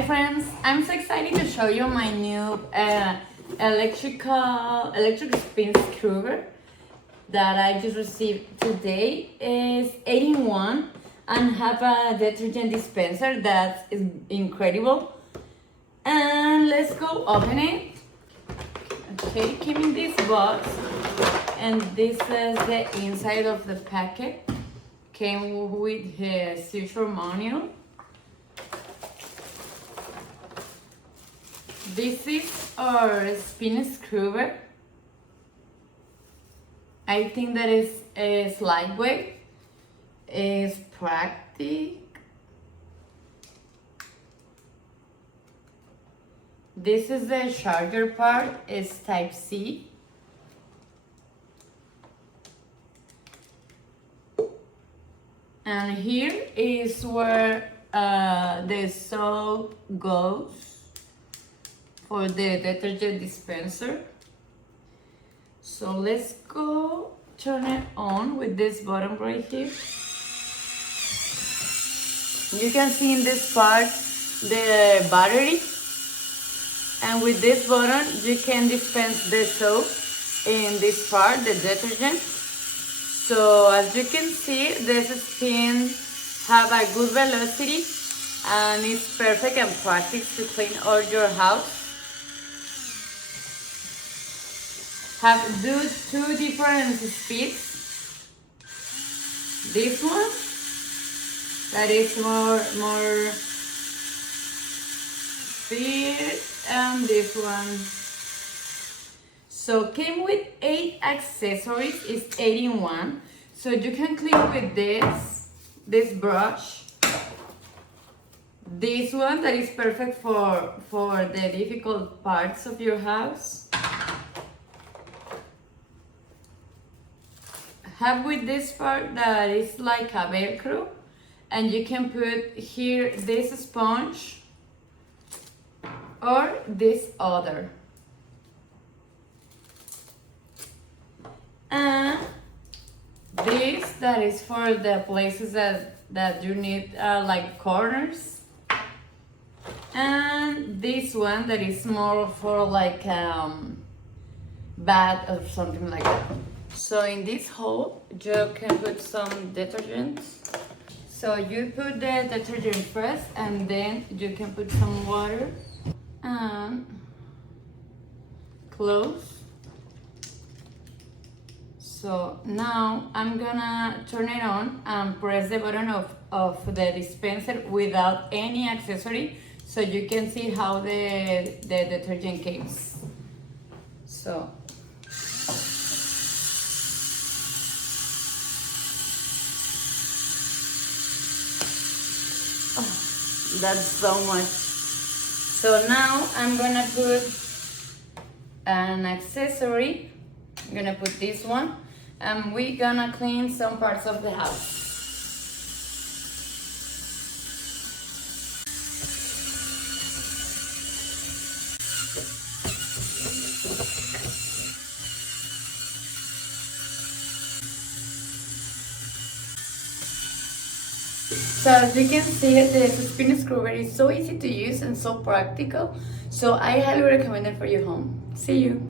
Hi friends, I'm so excited to show you my new electric spin scrubber that I just received today. Is 8-in-1 and have a detergent dispenser that is incredible. And let's go open it. Okay, it came in this box and this is the inside of the packet. Came with his usual manual. This is our spin scrubber. I think that is lightweight, is practical. This is the charger part, it's type C. And here is where the soap goes for the detergent dispenser. So let's go turn it on with this button right here. You can see in this part the battery, and with this button you can dispense the soap in this part, the detergent. So as you can see, this spin have a good velocity and it's perfect and practical to clean all your house. Have two different speeds. This one that is more speed, and this one. So came with 8 accessories. It's 8-in-1. So you can clean with this brush. This one that is perfect for the difficult parts of your house. Have with this part that is like a velcro, and you can put here this sponge or this other. And this that is for the places that you need like corners. And this one that is more for like bath or something like that. So in this hole, you can put some detergent. So you put the detergent first, and then you can put some water and close. So now I'm gonna turn it on and press the button of the dispenser without any accessory, so you can see how the detergent came. So. Oh, that's so much. So now I'm gonna put an accessory. I'm gonna put this one, and we're gonna clean some parts of the house. So as you can see, the spin scrubber is so easy to use and so practical. So I highly recommend it for your home. See you.